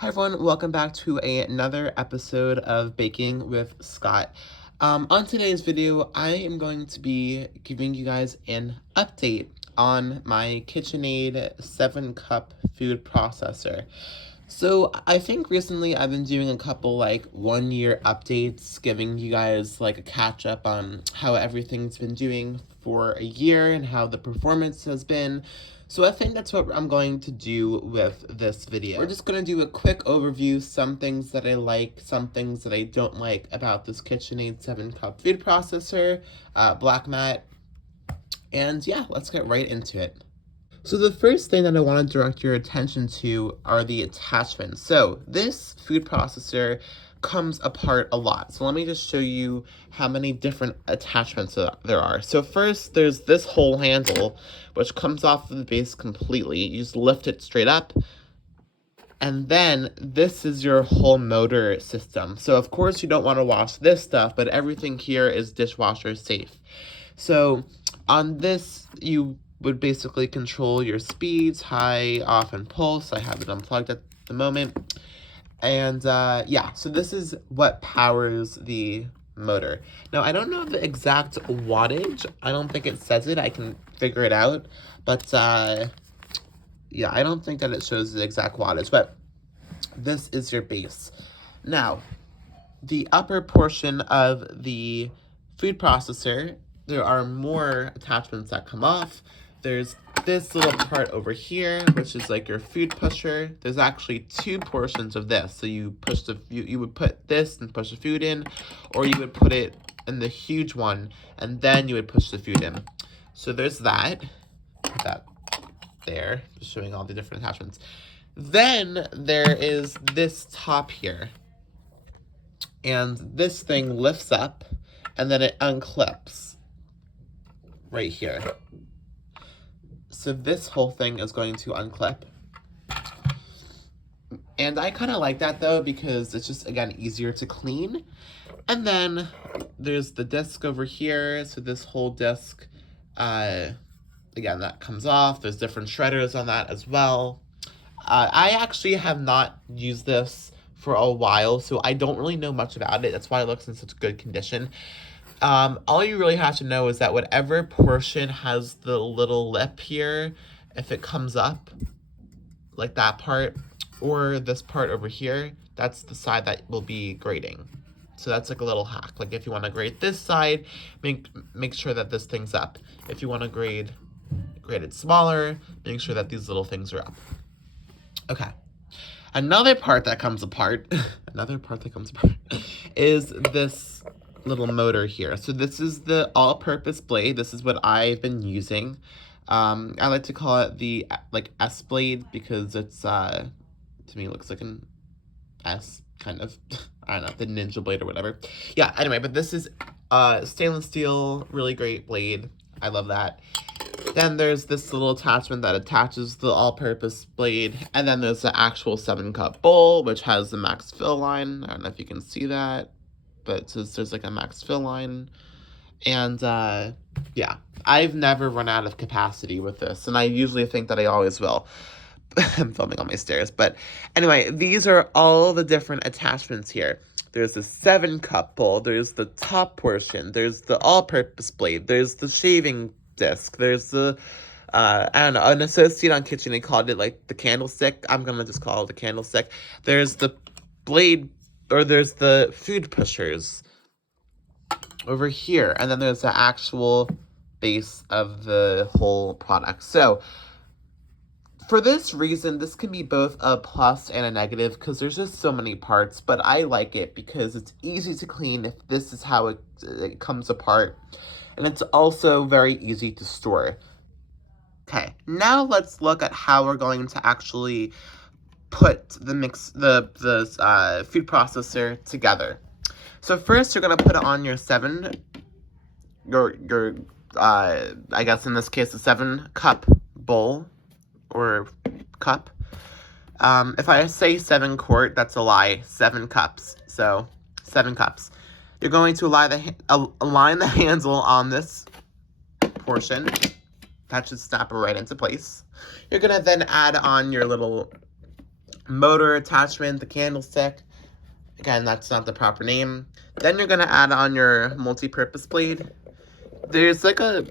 Hi everyone, welcome back to another episode of Baking with Scott. On today's video, I am going to be giving you guys an update on my KitchenAid 7-cup food processor. So I think recently I've been doing a couple like 1-year updates, giving you guys like a catch up on how everything's been doing for a year and how the performance has been. So I think that's what I'm going to do with this video. We're just going to do a quick overview, some things that I like, some things that I don't like about this KitchenAid 7-cup food processor, black mat, and yeah, let's get right into it. So the first thing that I want to direct your attention to are the attachments. So this food processor comes apart a lot. So let me just show you how many different attachments there are. So first, there's this whole handle, which comes off of the base completely. You just lift it straight up. And then this is your whole motor system. So of course you don't want to wash this stuff, but everything here is dishwasher safe. So on this, you would basically control your speeds, high, off, and pulse. I have it unplugged at the moment. And yeah, so this is what powers the motor. Now, I don't know the exact wattage. I don't think it says it. I can figure it out. But yeah, I don't think that it shows the exact wattage. But this is your base. Now, the upper portion of the food processor, there are more attachments that come off. There's this little part over here, which is like your food pusher. There's actually two portions of this. So you push you would put this and push the food in, or you would put it in the huge one and then you would push the food in. So there's that. Put that there, just showing all the different attachments. Then there is this top here. And this thing lifts up and then it unclips right here. So this whole thing is going to unclip. And I kind of like that though, because it's just, again, easier to clean. And then there's the disc over here. So this whole disc, again, that comes off. There's different shredders on that as well. I actually have not used this for a while, so I don't really know much about it. That's why it looks in such good condition. All you really have to know is that whatever portion has the little lip here, if it comes up, like that part, or this part over here, that's the side that will be grating. So that's like a little hack. Like if you want to grate this side, make sure that this thing's up. If you want to grate it smaller, make sure that these little things are up. Okay. Another part that comes apart, is this little motor here. So this is the all-purpose blade. This is what I've been using. I like to call it the like S blade because it's to me it looks like an S kind of. I don't know, the ninja blade or whatever. Yeah, anyway, but this is stainless steel, really great blade. I love that. Then there's this little attachment that attaches the all-purpose blade, and then there's the actual 7-cup bowl, which has the max fill line. I don't know if you can see that, but it says there's like a max fill line. And yeah, I've never run out of capacity with this, and I usually think that I always will. I'm filming on my stairs, but anyway, these are all the different attachments here. There's the 7-cup bowl, there's the top portion, there's the all-purpose blade, there's the shaving disc, there's the, I don't know, an associate on KitchenAid called it like the candlestick. I'm gonna just call it the candlestick. There's the blade, or there's the food pushers over here, and then there's the actual base of the whole product. So for this reason, this can be both a plus and a negative because there's just so many parts, but I like it because it's easy to clean if this is how it comes apart, and it's also very easy to store. Okay, now let's look at how we're going to actually put the food processor together. So first, you're gonna put it on your I guess in this case, a 7-cup bowl or cup. If I say 7 quart, that's a lie. 7 cups. So 7 cups. You're going to align the handle on this portion. That should snap right into place. You're gonna then add on your little motor attachment, the candlestick. Again, that's not the proper name. Then you're gonna add on your multi-purpose blade. There's like a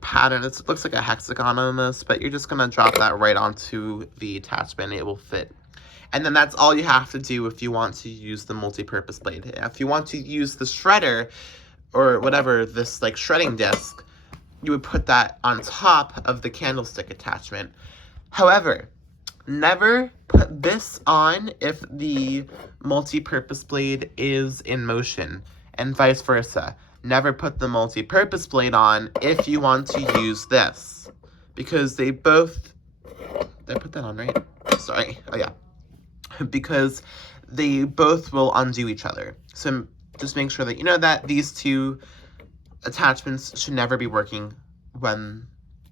pattern, it looks like a hexagon almost, but you're just gonna drop that right onto the attachment. It will fit. And then that's all you have to do if you want to use the multi-purpose blade. If you want to use the shredder, or whatever, this like shredding disc, you would put that on top of the candlestick attachment. However, never put this on if the multi-purpose blade is in motion, and vice versa. Never put the multi-purpose blade on if you want to use this, because they both, did I put that on right? Sorry, oh yeah. Because they both will undo each other. So just make sure that you know that these two attachments should never be working when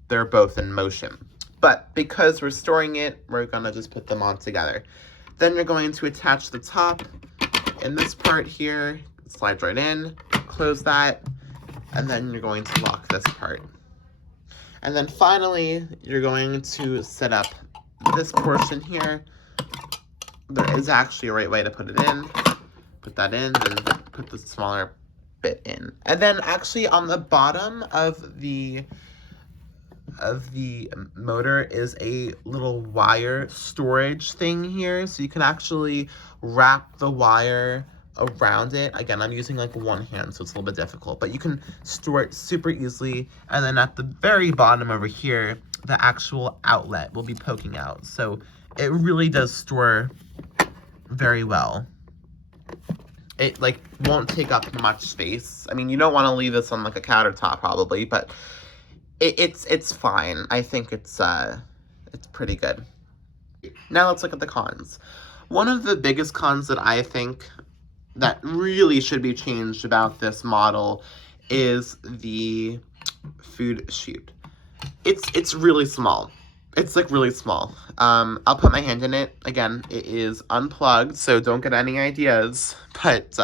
they're both in motion. But because we're storing it, we're gonna just put them on together. Then you're going to attach the top in this part here, slides right in, close that, and then you're going to lock this part. And then finally, you're going to set up this portion here. There is actually a right way to put it in. Put that in, and put the smaller bit in. And then actually on the bottom of the motor is a little wire storage thing here, so you can actually wrap the wire around it. Again, I'm using like one hand, so it's a little bit difficult, but you can store it super easily. And then at the very bottom over here, the actual outlet will be poking out, so it really does store very well. It like won't take up much space. I mean, you don't want to leave this on like a countertop probably, but it's fine. I think it's pretty good. Now let's look at the cons. One of the biggest cons that I think that really should be changed about this model is the food chute. It's really small. It's like really small. I'll put my hand in it. Again, it is unplugged, so don't get any ideas. But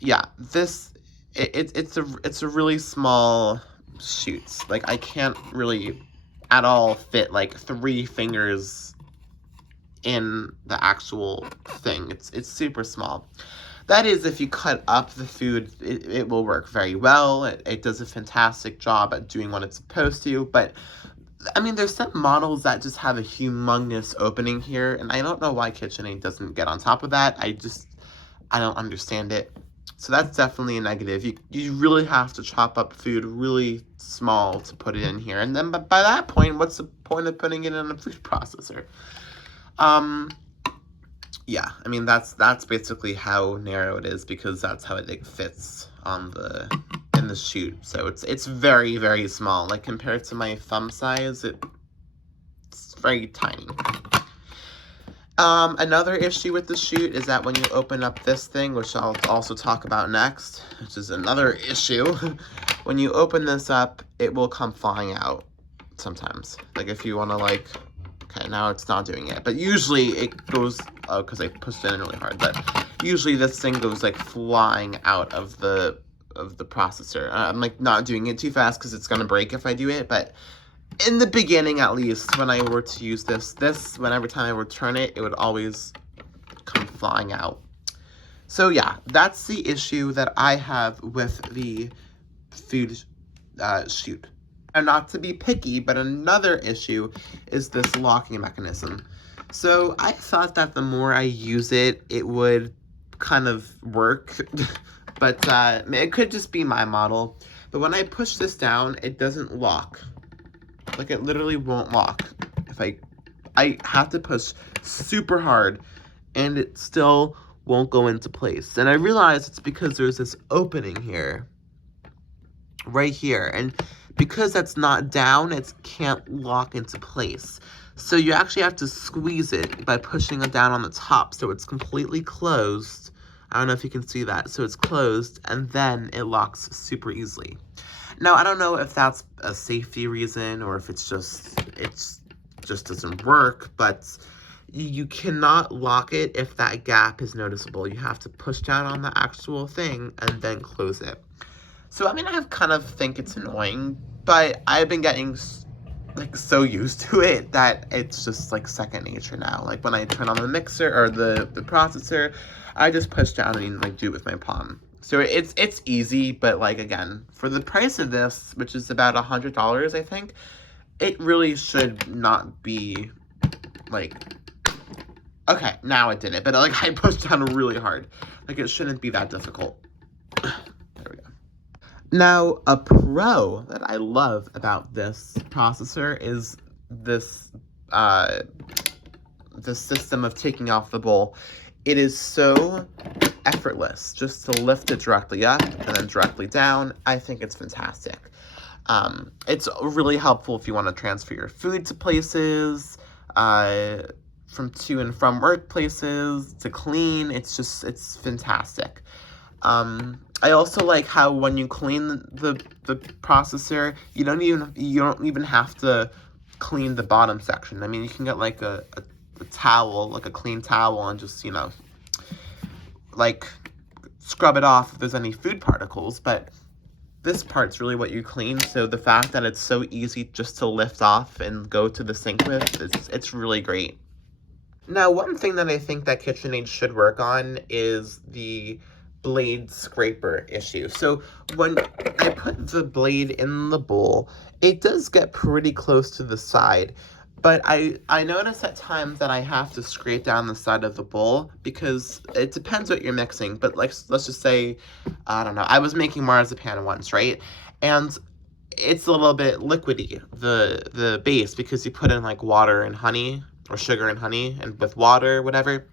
yeah, it's a really small chute. Like I can't really at all fit like 3 fingers in the actual thing. It's super small. That is, if you cut up the food, it will work very well. It does a fantastic job at doing what it's supposed to, but I mean, there's some models that just have a humongous opening here, and I don't know why KitchenAid doesn't get on top of that. I don't understand it. So that's definitely a negative. You really have to chop up food really small to put it in here. And then by that point, what's the point of putting it in a food processor? Yeah, I mean, that's basically how narrow it is, because that's how it fits on in the chute. So it's very, very small. Like compared to my thumb size, it's very tiny. Another issue with the chute is that when you open up this thing, which I'll also talk about next, which is another issue, when you open this up, it will come flying out sometimes. Like if you want to like, okay, now it's not doing it, but usually it goes, oh, because I pushed it in really hard, but usually this thing goes like flying out of the processor. I'm like not doing it too fast because it's gonna break if I do it, but in the beginning, at least, when I were to use this, whenever time I would turn it, it would always come flying out. So yeah, that's the issue that I have with the food chute. And not to be picky, but another issue is this locking mechanism. So I thought that the more I use it, it would kind of work, but it could just be my model. But when I push this down, it doesn't lock. Like it literally won't lock. If I have to push super hard and it still won't go into place. And I realize it's because there's this opening here, right here. And because that's not down, it can't lock into place. So you actually have to squeeze it by pushing it down on the top so it's completely closed. I don't know if you can see that. So it's closed and then it locks super easily. Now, I don't know if that's a safety reason or if it just doesn't work, but you cannot lock it if that gap is noticeable. You have to push down on the actual thing and then close it. So, I mean, I kind of think it's annoying, but I've been getting like so used to it that it's just like second nature now. Like when I turn on the mixer or the processor, I just push down and like do it with my palm. So it's easy, but like again, for the price of this, which is about $100, I think, it really should not be like, okay, now it did it, but like I pushed down really hard. Like it shouldn't be that difficult. There we go. Now, a pro that I love about this processor is this, the system of taking off the bowl. It is so effortless just to lift it directly up and then directly down. I think it's fantastic. It's really helpful if you want to transfer your food to places, from to and from workplaces, to clean. It's fantastic. I also like how when you clean the processor, you don't even have to clean the bottom section. I mean, you can get like a towel, like a clean towel, and just, you know, like scrub it off if there's any food particles, but this part's really what you clean. So the fact that it's so easy just to lift off and go to the sink with, it's really great. Now, one thing that I think that KitchenAid should work on is the blade scraper issue. So when I put the blade in the bowl, it does get pretty close to the side, but I notice at times that I have to scrape down the side of the bowl because it depends what you're mixing. But like, let's just say, I don't know, I was making marzipan once, right? And it's a little bit liquidy, the base, because you put in like water and honey, or sugar and honey, and with water, whatever.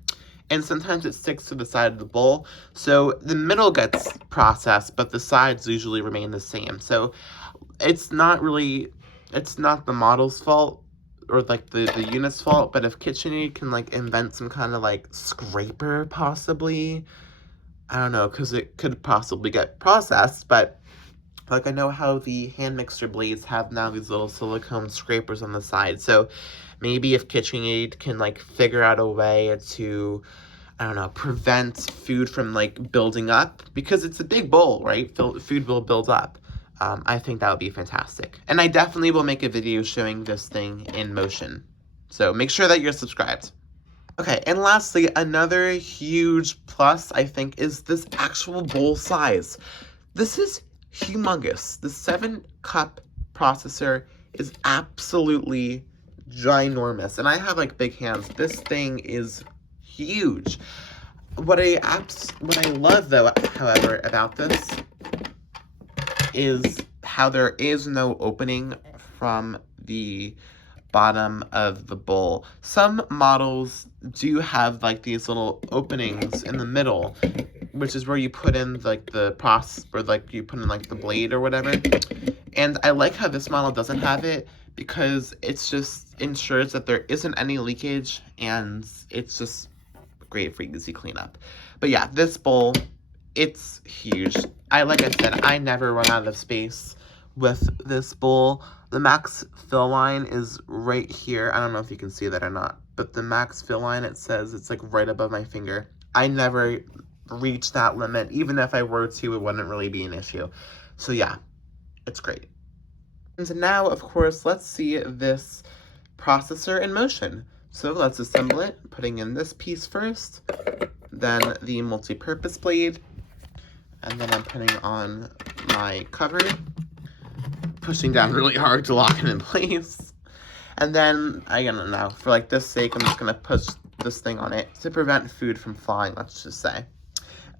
And sometimes it sticks to the side of the bowl. So the middle gets processed, but the sides usually remain the same. So it's not the model's fault or like the unit's fault, but if KitchenAid can like invent some kind of like scraper possibly, I don't know, because it could possibly get processed, but like I know how the hand mixer blades have now these little silicone scrapers on the side. So maybe if KitchenAid can like figure out a way to, I don't know, prevent food from like building up, because it's a big bowl, right? Food will build up. I think that would be fantastic. And I definitely will make a video showing this thing in motion. So make sure that you're subscribed. Okay, and lastly, another huge plus, I think, is this actual bowl size. This is humongous. The 7-cup processor is absolutely ginormous. And I have like big hands. This thing is huge. What I love though, however, about this is how there is no opening from the bottom of the bowl. Some models do have like these little openings in the middle, which is where you put in like the or like you put in like the blade or whatever. And I like how this model doesn't have it, because it's just ensures that there isn't any leakage, and it's just great for easy cleanup. But yeah, this bowl, it's huge. Like I said, I never run out of space with this bowl. The max fill line is right here. I don't know if you can see that or not, but the max fill line, it says it's like right above my finger. I never reach that limit. Even if I were to, it wouldn't really be an issue. So yeah, it's great. And now, of course, let's see this processor in motion. So let's assemble it, putting in this piece first, then the multi-purpose blade, and then I'm putting on my cover, pushing down really hard to lock it in place. And then, I don't know, for like this sake, I'm just gonna push this thing on it to prevent food from flying, let's just say.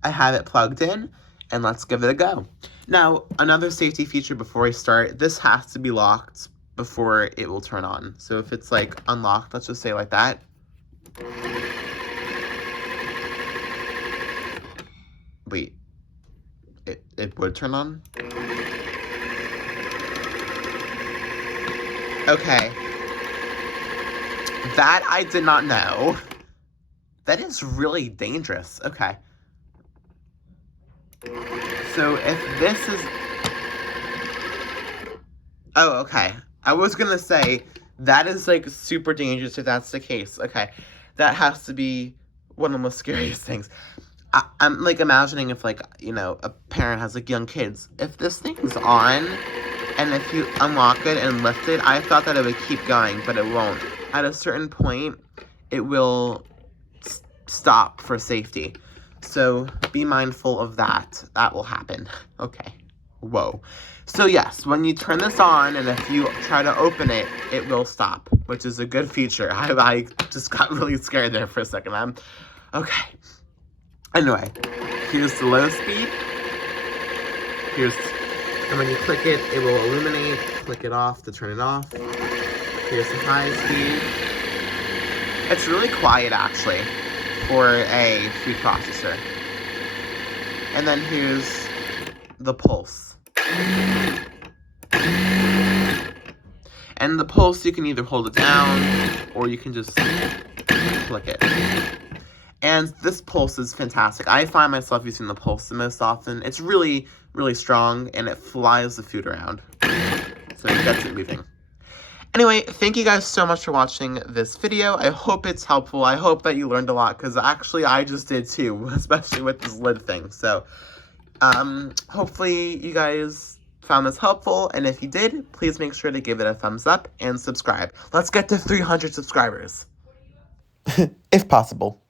I have it plugged in, and let's give it a go. Now, another safety feature before I start, this has to be locked before it will turn on. So if it's like unlocked, let's just say like that. Wait, it would turn on? Okay. That I did not know. That is really dangerous. Okay. So if this is... Oh, okay. I was gonna say, that is like super dangerous if that's the case. Okay. That has to be one of the most scariest things. I'm like imagining if like, you know, a parent has like young kids. If this thing's on And if you unlock it and lift it, I thought that it would keep going, but it won't. At a certain point, it will stop for safety. So be mindful of that. That will happen. Okay. Whoa. So yes, when you turn this on and if you try to open it, it will stop, which is a good feature. I just got really scared there for a second. Okay. Anyway, here's the low speed. And when you click it, it will illuminate. Click it off to turn it off. Here's the high speed. It's really quiet, actually, for a food processor. And then here's the pulse. And the pulse, you can either hold it down, or you can just click it. And this pulse is fantastic. I find myself using the pulse the most often. It's really, really strong, and it flies the food around. So it gets it moving. Anyway, thank you guys so much for watching this video. I hope it's helpful. I hope that you learned a lot, because actually I just did too, especially with this lid thing. So, hopefully you guys found this helpful, and if you did, please make sure to give it a thumbs up and subscribe. Let's get to 300 subscribers. If possible.